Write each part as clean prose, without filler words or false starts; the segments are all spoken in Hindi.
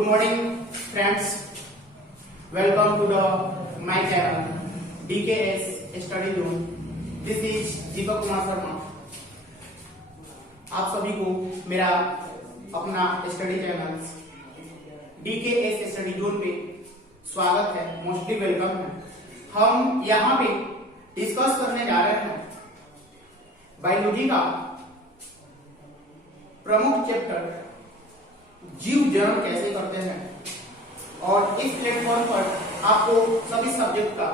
Good morning, friends. Welcome to my channel DKS Study Zone. This is Deepak Kumar Sharma. आप सभी को मेरा अपना study channel DKS Study Zone पे स्वागत है, मोस्टली वेलकम है. हम यहाँ पे डिस्कस करने जा रहे हैं बायोलॉजी का प्रमुख चैप्टर जीव जन्म कैसे करते हैं. और इस प्लेटफॉर्म पर आपको सभी सब्जेक्ट का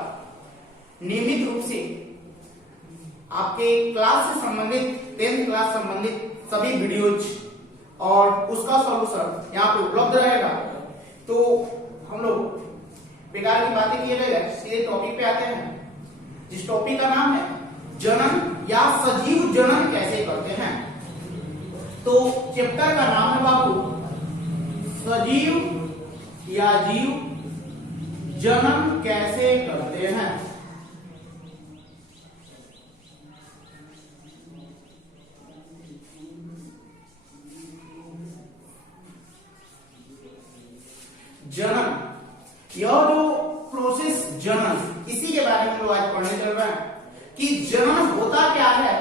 नियमित रूप से आपके क्लास से संबंधित 10th क्लास संबंधित सभी वीडियोज और उसका सॉल्यूशन यहाँ पे उपलब्ध रहेगा. तो हम लोग बेकार की बातें किए बगैर सीधे टॉपिक पे आते हैं, जिस टॉपिक का नाम है जनन या सजीव जनन कैसे करते हैं. तो चैप्टर का नाम है बाबू सजीव या जीव जनन कैसे करते हैं. जनन, यह जो प्रोसेस जनन, इसी के बारे में हम लोग आज पढ़ने चल रहे हैं कि जनन होता क्या है,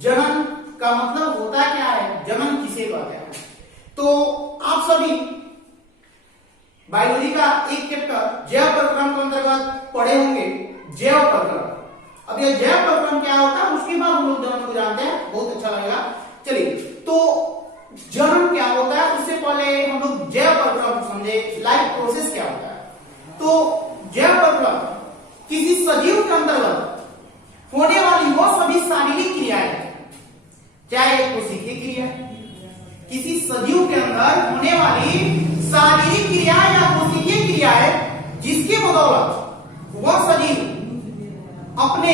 जनन का मतलब होता क्या है, जनन किसे कहते हैं. तो आप सभी बायोलॉजी का एक चैप्टर जैव प्रक्रम के अंतर्गत पढ़े होंगे, जैव प्रक्रम. अब यह जैव प्रक्रम क्या होता है उसके बाद हम लोग जनन को जानते हैं, बहुत अच्छा लगेगा. चलिए, तो जनन क्या होता है उससे पहले हम लोग जैव प्रक्रम को समझे, लाइफ प्रोसेस क्या होता है. तो जैव प्रक्रम किसी सजीव के अंतर्गत होने वाली वो सभी शारीरिक क्रियाएं, चाहे कोशिकीय क्रिया, किसी सजीव के अंदर होने वाली शारीरिक क्रिया या कोशिकीय क्रिया है जिसके बदौलत वह सजीव अपने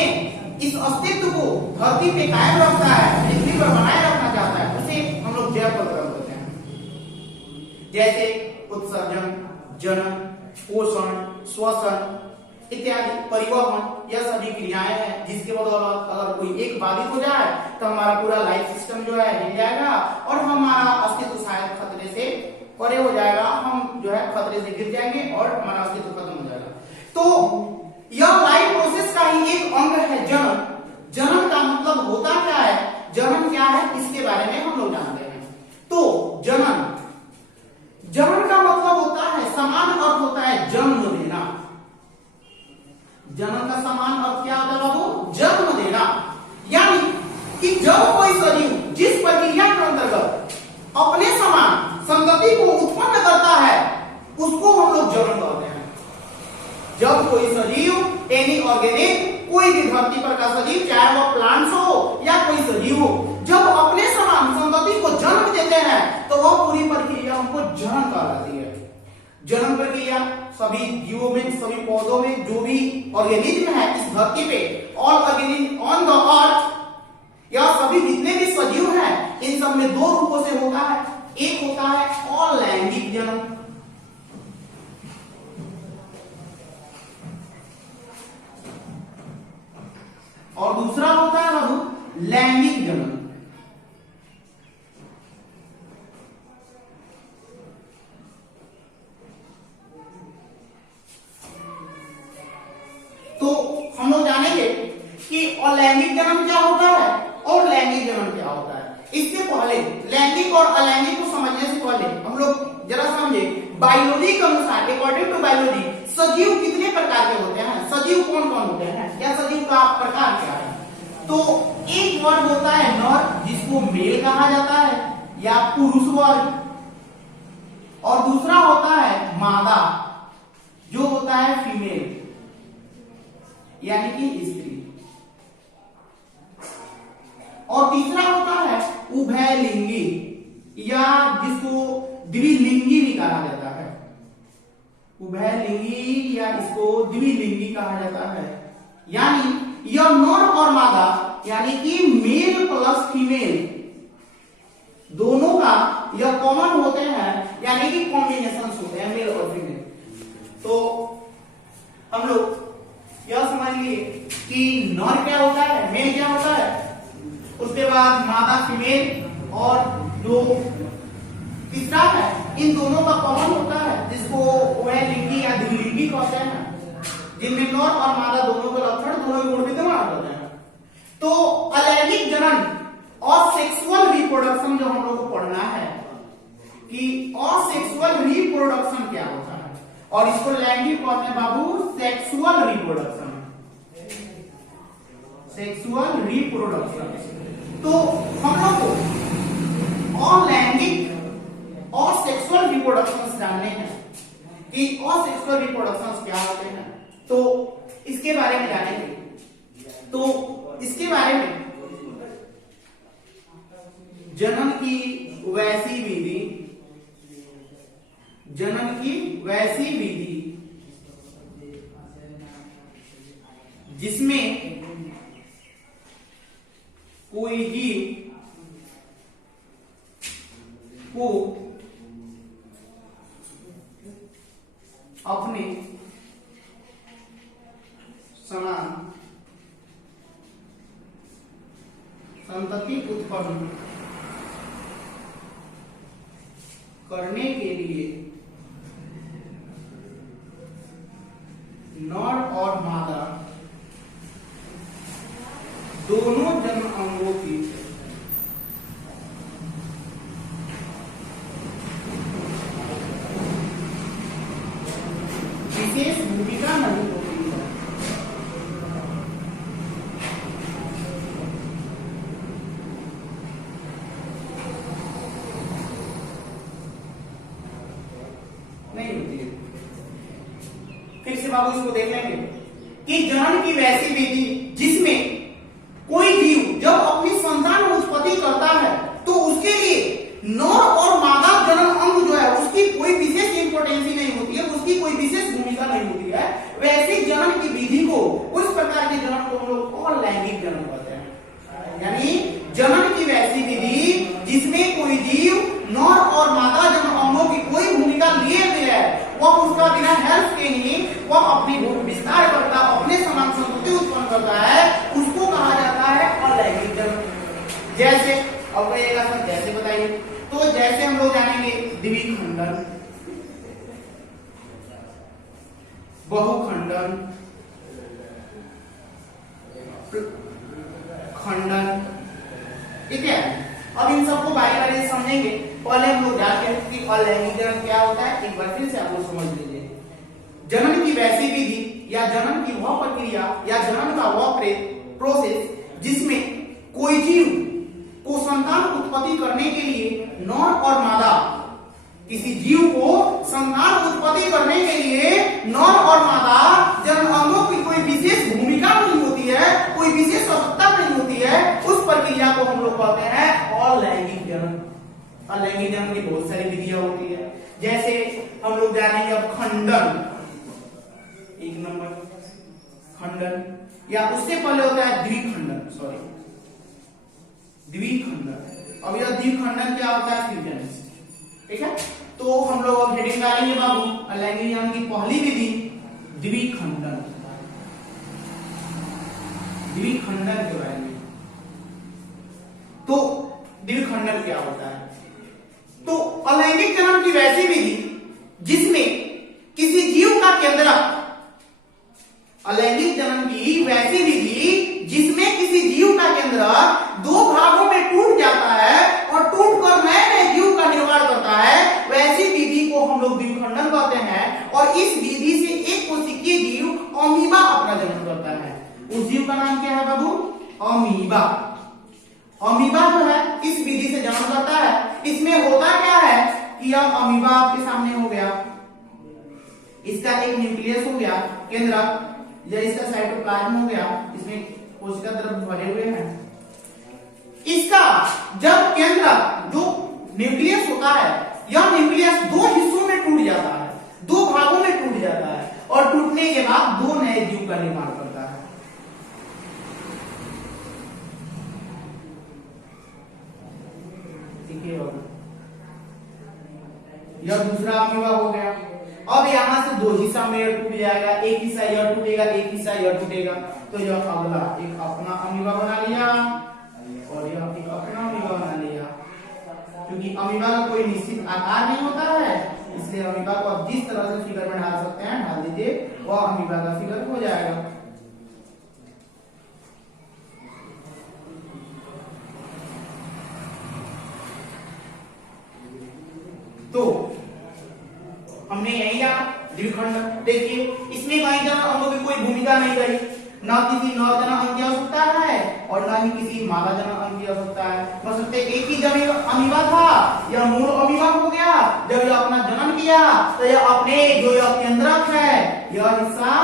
इस अस्तित्व को धरती पे कायम रखता है, पृथ्वी पर बनाए रखना चाहता है, उसे हम लोग जैव प्रक्रम कहते हैं. जैसे उत्सर्जन, जनन, पोषण, श्वसन इत्यादि, परिवहन, यह सभी क्रियाएं हैं जिसके बदौलत अगर कोई एक बाधित हो जाए तो हमारा पूरा लाइफ सिस्टम जो है हिल जाएगा और हमारा अस्तित्व शायद खतरे से परे हो जाएगा, हम जो है खतरे से गिर जाएंगे और हमारा अस्तित्व खत्म हो जाएगा. तो यह लाइफ प्रोसेस का ही एक अंग है जनन. जनन का मतलब होता क्या है, जनन क्या है, इसके बारे में हम लोग जानते हैं. तो जनन, जनन का मतलब होता है, समान अर्थ होता है जन्म देना. जनन का समान अर्थ क्या होता है बाबू, जन्म देना. यानी कि जब कोई सजीव जिस प्रक्रिया के अंतर्गत अपने समान संतति को उत्पन्न करता है उसको हम लोग जनन कहते हैं. जब कोई सजीव, एनी ऑर्गेनिक, कोई भी धरती पर का सजीव, चाहे वह प्लांट्स हो या कोई सजीव हो, जब अपने समान संतति को जन्म देते हैं तो वह पूरी प्रक्रिया हमको जनन कहलाती है. जनन प्रक्रिया सभी जीवों में, सभी पौधों में, जो भी ऑर्गेनिज्म है इस धरती पे, all organism on the earth, या सभी जितने भी सजीव हैं इन सब में दो रूपों से होता है. एक होता है अलैंगिक जनन, और दूसरा होता है बाबू लैंगिक जनन. तो हम लोग जानेंगे कि अलैंगिक जन्म क्या होता है और लैंगिक जन्म क्या होता है. इससे पहले लैंगिक और अलैंगिक को समझने से पहले हम लोग जरा समझे बायोलॉजी के अनुसार, अकॉर्डिंग टू बायोलॉजी, सजीव कितने प्रकार के होते हैं, सजीव कौन कौन होते हैं, या सजीव का प्रकार क्या है. तो एक वर्ग होता है नर, जिसको मेल कहा जाता है या पुरुष वर्ग, और दूसरा होता है मादा जो होता है फीमेल यानी कि स्त्री, और तीसरा होता है उभयलिंगी या जिसको द्विलिंगी भी कहा जाता है. उभयलिंगी या इसको द्विलिंगी कहा जाता है. यानी यह नर और मादा यानी कि मेल प्लस फीमेल दोनों का यह कॉमन होते हैं, यानी कि कॉम्बिनेशन होते हैं मेल और फीमेल. तो हम लोग यह समझ लिए कि नर क्या होता है, मेल क्या होता है, उसके बाद मादा फीमेल, और जो तीसरा है इन दोनों का कॉमन होता है जिसको उभयलिंगी या द्विलिंगी कहते हैं, जिनमें नर और मादा दोनों के लक्षण दोनों गुण विद्यमान होते हैं। तो अलैंगिक जनन और सेक्सुअल रिप्रोडक्शन जो हम लोग को पढ़ना है कि असेक्सुअल रिप्रोडक्शन क्या होता है, और इसको लैंगिक कहते हैं बाबू सेक्सुअल रिप्रोडक्शन। सेक्सुअल रिप्रोडक्शन तो हम लोग को अलैंगिक और सेक्सुअल रिप्रोडक्शन जानने हैं कि असेक्सुअल रिप्रोडक्शन क्या होते हैं, तो इसके बारे में जानेंगे। तो इसके बारे में जनन की वैसी विधि, जनन की वैसी विधि जिसमें कोई जीव को अपने समान संतति उत्पन्न करने के लिए नर और मादा दोनों जन्म अंगों की विशेष भूमिका नहीं होती है। नहीं होती है। फिर से बाबू इसको देख लेंगे कि जनन की वैसी विधि जिसमें कोई जीव जब अपनी संतान उत्पत्ति करता है तो उसके लिए नर और मादा जन्म अंग जो है उसकी कोई विशेष इंपोर्टेंसी नहीं होती है, उसकी कोई विशेष भूमिका नहीं होती है। वैसे जनन की विधि को, उस प्रकार के जनन को हम लोग अलैंगिक जनन कहते हैं। यानी जनन की वैसी विधि जिसमें कोई जीव नर और मादा जन्म अंगों की कोई भूमिका लिए हुए है, वह उसका बिना हेल्प के ही वह अपनी भूख विस्तार करता, अपने समान संतति उत्पन्न करता है, उसको कहा जाता है अलैंगिक जनन। जैसे अब कहिएगा सर जैसे बताइए, तो जैसे हम लोग जानेंगे द्विखंडन, बहुखंडन, खंडन इत्यादि। अब इन सबको बारी बारी से समझेंगे। पहले हम लोग जानते हैं कि अलैंगिक जनन क्या होता है, एक बार फिर से आप लोग समझ लीजिए। जनन की वैसी विधि या जनन की वह प्रक्रिया या जनन का वह प्रोसेस जिसमें कोई जीव को संतान उत्पत्ति करने के लिए नर और मादा, किसी जीव को संतान उत्पत्ति करने के लिए नर और मादा जन्म अंगों की कोई विशेष भूमिका नहीं होती है, कोई विशेष आवश्यकता नहीं होती है, उस प्रक्रिया को हम लोग कहते हैं अलैंगिक जनन। अलैंगिक जनन की बहुत सारी विधियां होती है। जैसे हम लोग जानेंगे अब खंडन, एक नंबर खंडन, या उससे पहले होता है द्विखंडन, सॉरी द्विखंडन। अब यह द्विखंडन क्या होता है, फ्यूजन। ठीक है, तो हम लोग अब हेडिंग डालेंगे बाबू अलैंगिक जनन की पहली विधि द्विखंडन। द्विखंडन के बारे में, तो द्विखंडन क्या होता है? तो अलैंगिक जनन की वैसी विधि जिसमें किसी जीव का केंद्रक, अलैंगिक जनन की वैसी विधि जिसमें किसी जीव का केंद्रक दो भागों में टूट जाता है और टूटकर नए नए जीव का निर्माण करता है, वैसी विधि को हम लोग द्विखंडन कहते हैं। और इस विधि से एक कोशिकीय जीव अमीबा अपना जन्म करता है। उस जीव का नाम क्या है बाबू? अमीबा। अमीबा जो है इस विधि से जन्म करता है। इसमें होता क्या है कि यह अमीबा आपके सामने हो गया, इसका एक न्यूक्लियस हो गया केंद्रक, या इसका साइटोप्लाज्म हो गया, इसमें कोशिका द्रव्य भरे हुए हैं। इसका जब केंद्रक जो न्यूक्लियस होता है, यह न्यूक्लियस दो हिस्सों में टूट जाता है, दो भागों में टूट जाता है, और टूटने के बाद दो नए जीव का निर्माण करता है। ठीक है, यह दूसरा अमीबा हो गया। अब यहां से दो हिस्सा में टूट जाएगा, एक हिस्सा यह टूटेगा, एक हिस्सा यह टूटेगा, तो यह अगला एक अपना अमीबा बना लिया और यह एक अपना अमीबा बना लिया। क्योंकि अमीबा का कोई निश्चित आकार नहीं होता है, इसलिए अमीबा को आप जिस तरह से फिगर में ढाल सकते हैं ढाल दीजिए, वह अमीबा का फिगर हो जाएगा। तो हमने यही जाना द्विखंड। देखिए इसमें कहीं जन अंगों की कोई भूमिका नहीं रही, ना किसी नर जना अंग की आवश्यकता है और ना ही किसी मादा जना अंग की आवश्यकता है। बस एक ही जब अमीबा था, यह मूल अमीबा हो गया। जब यह अपना जन्म किया तो यह अपने जो यह केंद्रक है, यह हिस्सा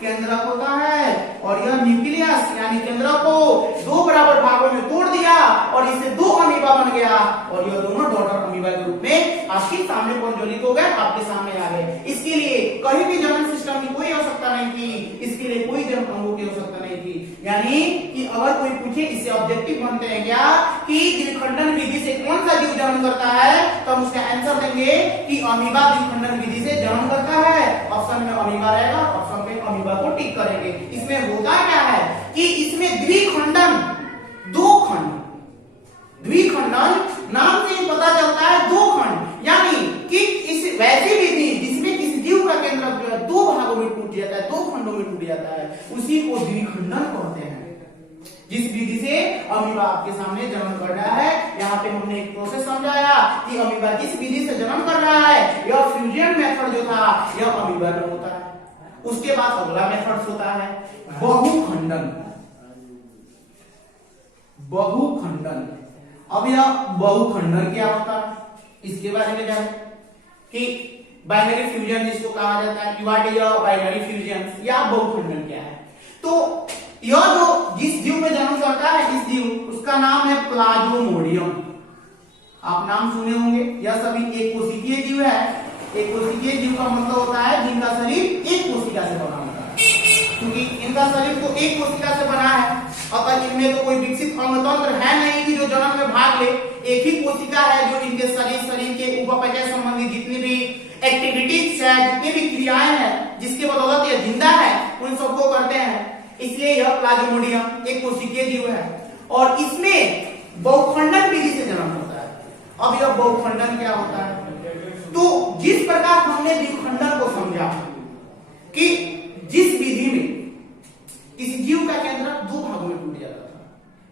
केंद्रक होता है और यह न्यूक्लियस यानी केंद्रक को दो बराबर भागों में तोड़ दिया और इससे दो अमीबा बन गया और यह दोनों डॉटर अमीबा के रूप में आपके सामने प्रज्वलित हो गए, आपके सामने आ गए। इसके लिए कहीं भी जनन सिस्टम की कोई आवश्यकता नहीं थी, इसके लिए कोई जन्म अंगों की आवश्यकता नहीं थी। यानी कि अगर कोई पूछे, इससे ऑब्जेक्टिव बनते हैं क्या कि द्विखंडन विधि से कौन सा जीव जन्म करता है, तो हम उसका आंसर देंगे कि अमीबा द्विखंडन विधि से जन्म करता है। ऑप्शन में अमीबा रहेगा, ऑप्शन में अमीबा को टिक करेंगे। इसमें होता क्या है कि इसमें द्विखंडन, दो खंड, द्विखंडन नाम से ही पता चलता है दो खंड, यानी कि इस वैसी विधि जिसमें किसी जीव का केंद्र जो है दो भागों में टूट जाता है, दो खंडों में टूट जाता है, उसी को द्विखंडन कहते हैं। जिस विधि से अमीबा आपके सामने जन्म कर रहा है, यहाँ पे हमने एक प्रोसेस समझाया कि अमीबा किस विधि से जन्म कर रहा है। यह फ्यूजन मेथड जो था यह अमीबा में होता है। उसके बाद अगला मेथड होता है बहुखंडन। बहुखंडन, अब यह बहुखंडन क्या होता है इसके बारे में जाने कि बाइनरी फ्यूजन जिसको कहा जाता है, व्हाट इज बाइनरी फ्यूजन या बहुखंडन क्या है। तो यह जो जिस जीव में जन्म करता है, इस जीव उसका नाम है प्लाज्मोडियम। आप नाम सुने होंगे, यह सभी एक कोशिकीय जीव है। एक कोशिकीय जीव का मतलब होता है जिनका शरीर एक कोशिका से बना होता है, क्योंकि इनका शरीर तो एक कोशिका से बना है। अतः इनमें तो कोई विकसित अंग तंत्र है नहीं कि जो जन्म में भाग ले। एक ही कोशिका है जो इनके शरीर के उपापचय संबंधी जितनी भी एक्टिविटीज है, जितनी भी क्रियाएं हैं जिसके बदौलत यह जिंदा है, उन सबको करते हैं। इसलिए यह प्लाज्मोडियम एक कोशिकीय जीव है और इसमें बहुखंडन विधि से जन्म होता है। अब यह बहुखंडन क्या होता है, तो जिस प्रकार हमने द्विखंडन को समझा कि जिस विधि में किसी जीव का केंद्र दो भागों में टूट जाता था,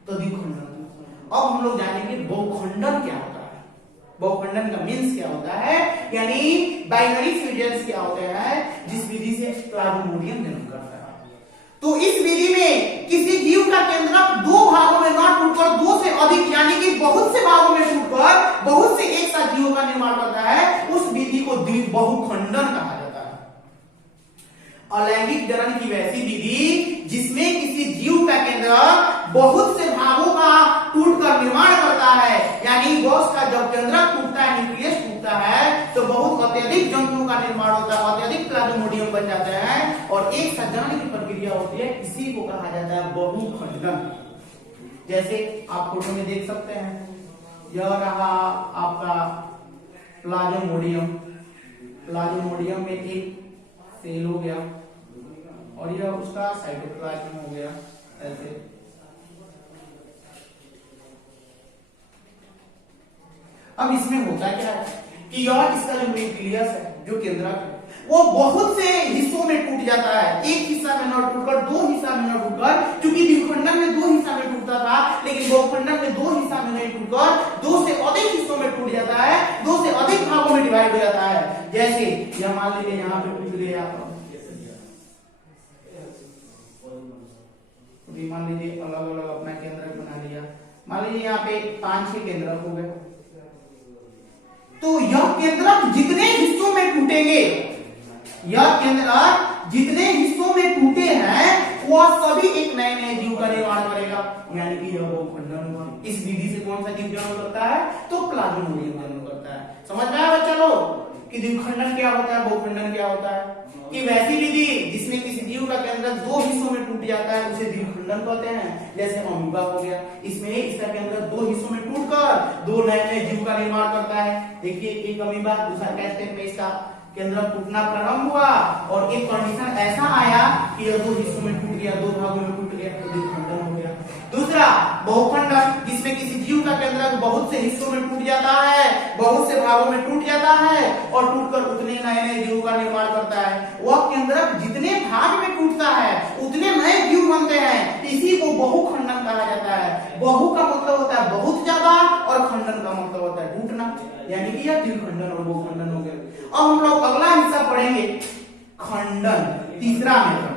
तो द्विखंडन। अब हम लोग जानेंगे बहुखंडन क्या होता है। बहुखंडन का मीन्स क्या होता है, यानी बाइनरी फ्यूजन क्या होते हैं जिस विधि से प्लाज्मोडियम जन्म करता है। तो इस विधि में किसी जीव का केंद्र दो भागों में ना टूटकर दो से अधिक यानी कि बहुत से भागों में टूटकर बहुत से एक साथ जीवों का निर्माण करता है, उस विधि को बहुखंडन कहा जाता है। अलैंगिक जनन की वैसी विधि जिसमें किसी जीव का केंद्र बहुत से भागों का टूटकर निर्माण करता है, यानी कोश का जब केंद्र टूटता है, न्यूक्लियस टूटता है, तो बहुत अत्यधिक जंतुओं का निर्माण होता है, अत्यधिक प्लाज्मोडियम बन जाता है और एक साथ जनन की प्रक्रिया होती है। इसी को कहा जाता है बहुखंडन। जैसे आप फोटो में देख सकते हैं, यह रहा आपका प्लाज्मोडियम। प्लाज्मोडियम में एक सेल हो गया और यह उसका साइटोप्लाज्म हो गया ऐसे। अब इसमें होता क्या है कि यह इसका जो न्यूक्लियस है, जो केंद्रक है, वो बहुत से हिस्सों में टूट जाता है। एक हिस्सा में न टूटकर दो हिस्सा में न टूटकर, क्योंकि द्विखंडन में दो हिस्सा में टूटता था, लेकिन बहुखंडन में दो हिस्सा में नहीं टूटकर दो से अधिक हिस्सों में टूट जाता है, दो से अधिक भागों में डिवाइड हो जाता है। जैसे यह मान लीजिए यहाँ पे टूट गया, मान लीजिए अलग अलग अपना केंद्रक बना लिया, मान लीजिए यहाँ पे 5-6 केंद्रक हो गए। तो यह केंद्रक जितने हिस्सों में टूटेंगे, यह केंद्रक जितने हिस्सों में टूटे हैं वह सभी एक नए नए जीव का निर्माण करेगा, यानी कि यह बहुखंडन हुआ। इस विधि से कौन सा जीव जन्म करता है, तो प्लाज्मोडियम जन्म करता है। समझ में आया बच्चा लोग कि द्विखंडन क्या होता है, बहुखंडन क्या होता है। कि वैसी विधि जिसमें किसी जीव का केंद्र दो हिस्सों में टूट जाता है उसे द्विखंडन कहते हैं। जैसे अमीबा हो गया, इसमें इसका केंद्र दो हिस्सों में टूटकर दो नए नए जीव का निर्माण करता है। देखिए एक अमीबा, दूसरा स्टेप में इसका केंद्र टूटना प्रारंभ हुआ और एक कंडीशन ऐसा आया कि यह दो हिस्सों में टूट गया, दो भागों में टूट गया, तो द्विखंडन हो गया। दूसरा बहुखंडन, केंद्रक, जिसमें किसी जीव का केंद्रक बहुत से हिस्सों में टूट जाता है, बहुत से भागों में टूट जाता है और टूटकर उतने नए नए जीवों का निर्माण करता है। वह केंद्रक जितने भाग में टूटता है उतने नए जीव बनते हैं। इसी को बहुखंडन कहा जाता है। बहु का मतलब होता है बहुत ज्यादा और खंडन का मतलब होता है टूटना, यानी कि यह द्विखंडन और बहुखंडन हो गया। अब हम लोग अगला हिस्सा पढ़ेंगे खंडन, तीसरा मेथड।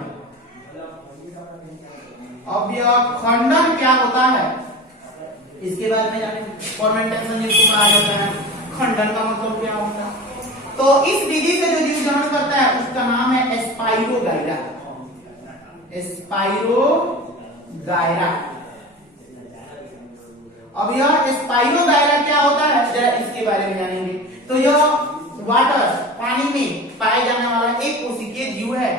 अब यह खंडन क्या होता है इसके बारे में जाने, फर्मेंटेशन जिसको कहा जाता है, खंडन का मतलब क्या होता है। तो इस विधि से जो जीव जन्म करता है उसका नाम है स्पाइरोगाइरा। स्पाइरोगाइरा। अब यह स्पाइरोगाइरा क्या होता है जरा इसके बारे में जानेंगे। तो यह वाटर, पानी में पाए जाने वाला एक कोशिकीय जीव है।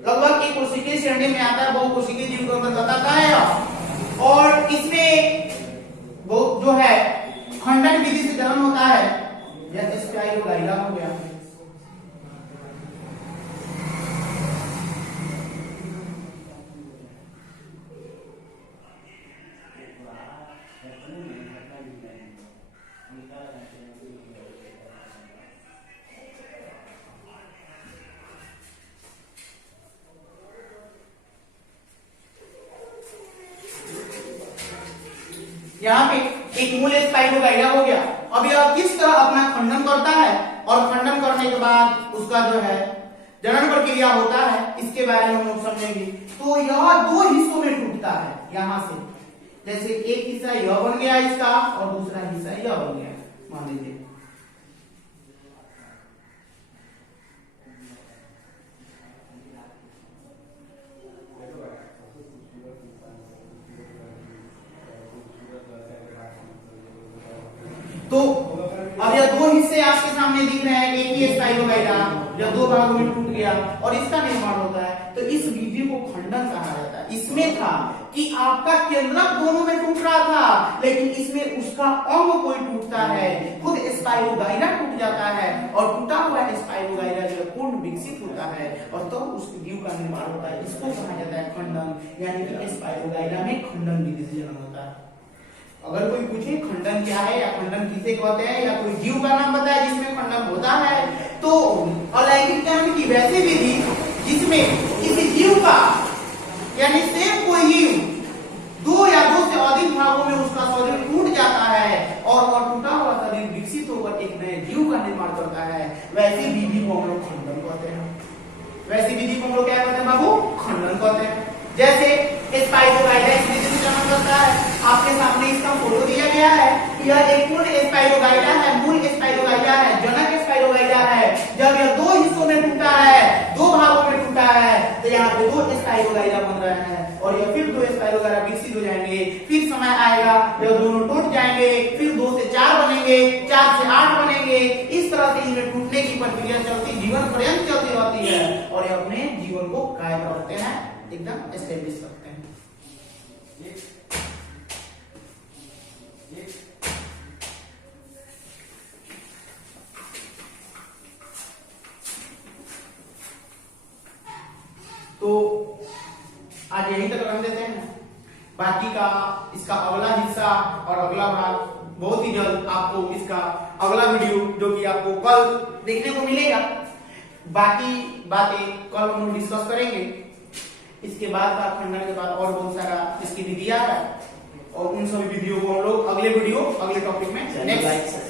लगभग एक कोशिकीय श्रेणी में आता है, बहुकोशिकीय जीव को बताता है। और इसमें वो जो है खंडन विधि से जन्म होता है, यह स्पाइरोगाइरा हो गया। यहाँ पे एक मूल स्पाइरोगाइरा हो गया। अब यह किस तरह अपना खंडन करता है और खंडन करने के बाद उसका जो है जनन प्रक्रिया होता है, इसके बारे में हम लोग समझेंगे। तो यह दो हिस्सों में टूटता है। यहाँ से जैसे एक हिस्सा यह बन गया इसका और दूसरा हिस्सा यह बन गया, मान लीजिए। तो अब यह दो हिस्से आपके सामने दिख रहे हैं, एक ही स्पाइरोगाइरा जब दो भागों में टूट गया और इसका निर्माण होता है। तो इस विधि को खंडन कहा जाता है। इसमें था कि आपका केंद्रक दोनों में टूट रहा था, लेकिन इसमें उसका अंग कोई टूटता है, खुद स्पाइरोगाइरा टूट जाता है और टूटा हुआ स्पाइरोगाइरा जो पूर्ण विकसित होता है और तो उस जीव का निर्माण होता है। इसको कहा जाता है खंडन, यानी कि स्पाइरोगाइरा में खंडन विधि से जन्म होता है। अगर कोई पूछे खंडन क्या है या खंडन किसे कहते हैं या कोई जीव का नाम बताए जिसमें खंडन होता है, तो अलैंगिक जन्म की वैसी विधि जिसमें किसी जीव का यानी सेम कोई जीव दो या दो से अधिक भागों में उसका शरीर टूट जाता है और वह टूटा हुआ शरीर विकसित होकर एक नए जीव का निर्माण करता है, वैसी विधि को हम लोग खंडन कहते हैं। वैसी विधि को हम लोग क्या कहते हैं बाबू? खंडन कहते हैं। जैसे स्पाइरोगाइरा इस विधि से जन्म करता है, आपके सामने इसका फोटो दिया गया है। यह एक पूर्ण स्पाइरोगाइरा है, मूल स्पाइरोगाइरा है, जनक स्पाइरोगाइरा है। जब यह दो हिस्सों में टूटा है, दो भागों में टूटा है, तो यहाँ पे दो स्पाइरोगाइरा बन रहे हैं और यह फिर दो स्पाइरोगाइरा विकसित हो जाएंगे। फिर समय आएगा जब दोनों टूट जाएंगे, फिर 2 से 4 बनेंगे, 4 से 8 बनेंगे। इस तरह से इनमें टूटने की प्रक्रिया चलती जीवन पर्यंत चलती रहती है और ये अपने जीवन को कायम रखते हैं, एकदम एस्टेब्लिश करते हैं। तो आज यहीं तक रख देते हैं। बाकी का इसका अगला हिस्सा और अगला भाग बहुत ही जल्द आपको इसका अगला वीडियो जो कि आपको कल देखने को मिलेगा। बाकी बातें कल हम डिस्कस करेंगे। इसके बाद का खंडन के बाद और बहुत सारा इसकी विधियां है और उन सभी विधियों को हम लोग अगले वीडियो अगले टॉपिक में नेक्स्ट